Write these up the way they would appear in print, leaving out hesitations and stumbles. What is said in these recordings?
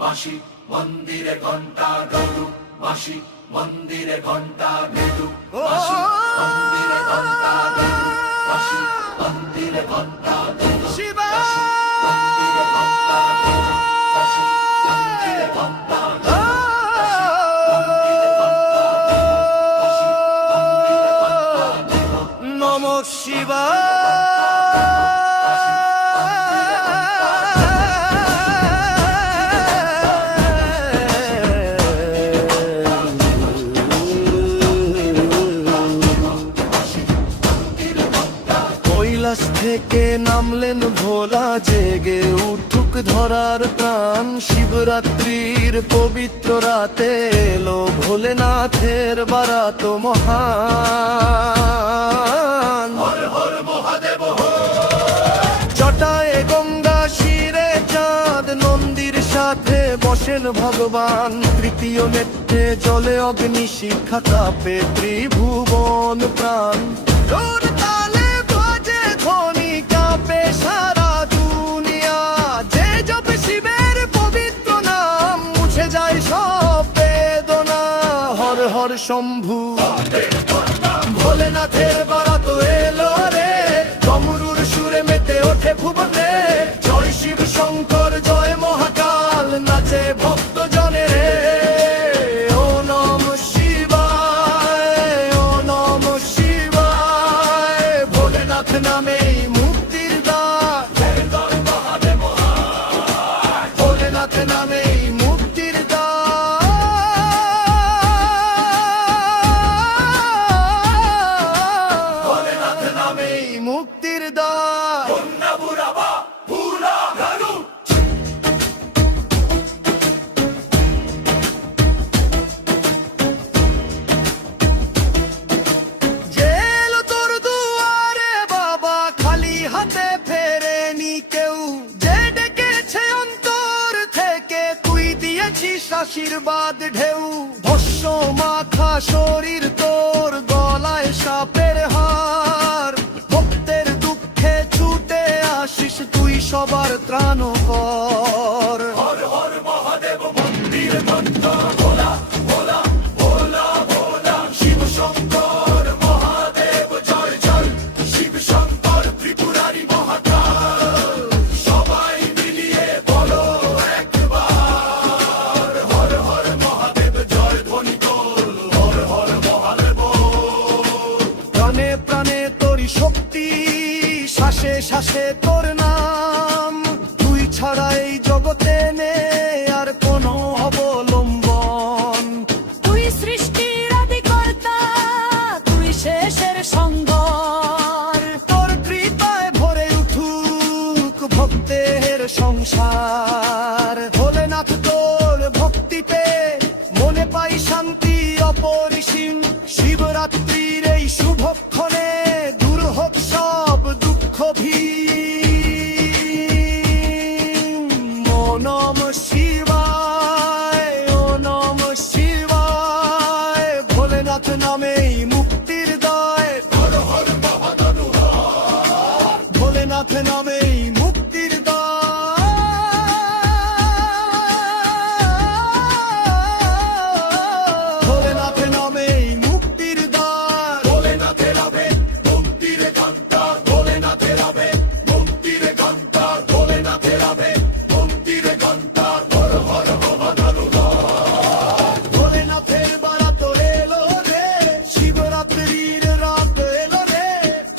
বাঁশি মন্দিরে ঘন্টা ধরুক, বাঁশি মন্দিরে ঘন্টা ধরুক, বাঁশি মন্দিরে ঘন্টা ধরুক, বাঁশি মন্দিরে ঘন্টা ধরুক, শিবা মন্দিরে ঘন্টা ধরুক, বাঁশি মন্দিরে ঘন্টা ধরুক, নমঃ শিবায়। কৈলাস থেকে নামলেন ভোলা, জেগে উঠুক ধরার প্রাণ। শিবরাত্রির পবিত্র রাতে এলো ভোলেনাথের বারাত মহান। হর হর মহাদেব জটায় গঙ্গা শিরে চাঁদ, নন্দীর সাথে বসেন ভগবান। তৃতীয় নেত্রে জলে অগ্নি শিখা, কাঁপে ত্রিভুবন প্রাণ। জোর তালে বাজে ধ্বনি, কাঁপে সারা দুনিয়া। যে জপে শিবের পবিত্র নাম, মুছে যায় সব বেদনা। হর হর শম্ভু ভোলেনাথের বারাত এলো রে, ডমরুর সুরে মেতে ওঠে ভুবনে। জয় শিব শঙ্কর জয় মহাকাল, নাচে ভক্ত জনে রে। ও নমঃ শিবায়, ও নমঃ শিবায়। ভোলেনাথ নামেই মুক্তির দ্বার, ভোলেনাথ নামেই মুক্তির দ্বার, ভোলেনাথ নামেই মুক্তির দ্বার। না বুড়াবা বুড়া গারু জেল তোর দুয়ারে বাবা, খালি হাতে ফেরেনি কেউ। যে ডেকেছে অন্তর থেকে, তুই দিয়েছিস আশীর্বাদ ঢেউ। ভস্য মাখা শরীর তোর, গলায় সাপের হার। ভক্তের দুঃখে ছুটে আসিস, তুই সবার ত্রাণকর। হর হর মহাদেব মন্দির ঘন্টা ভোলা ভোলা ভোলা ভোলা। শিব শঙ্কর মহাদেব জয় জয়, শিব শঙ্কর ত্রিপুরারি মহাকাল। সবাই মিলিয়ে বলো একবার, হর হর মহাদেব জয় ধ্বনি তোল, হর হর মহাদেব। প্রাণে প্রাণে তোরই শক্তি, শ্বাসে শ্বাসে তোর নাম। তুই ছাড়া এই জগতে নেই আর কোনো অবলম্বন। তুই সৃষ্টির আদিকর্তা, তুই শেষের সংবর। তোর কৃপায় ভরে উঠুক ভক্তের সংসার। ভোলেনাথ তোর ভক্তিতে মনে পাই শান্তি অপরিসীম। শিবরাত্রির এই শুভক্ষণে দূর হোক সব দুঃখ ভীম। ও নমঃ শিবায়, ও নমঃ শিবায়। ভোলেনাথ নামেই মুক্তির দায়, ভোলেনাথ নামেই মুক্তির দ্বার, ভোলেনাথ নামেই মুক্তির দ্বার। ভোলেনাথের আবে মন্দিরে ঘন্টা, ভোলেনাথের আবে মন্দিরে ঘন্টা, ভোলেনাথের আবে মন্দিরে ঘন্টা। হর হর মহাদেব ভোলেনাথের বারাত এলো রে, শিবরাত্রির রাত এলো রে।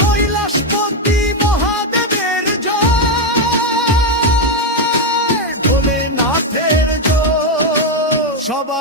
কৈলাসপতি মহাদেবের জয়, ভোলেনাথের জয়। সবাই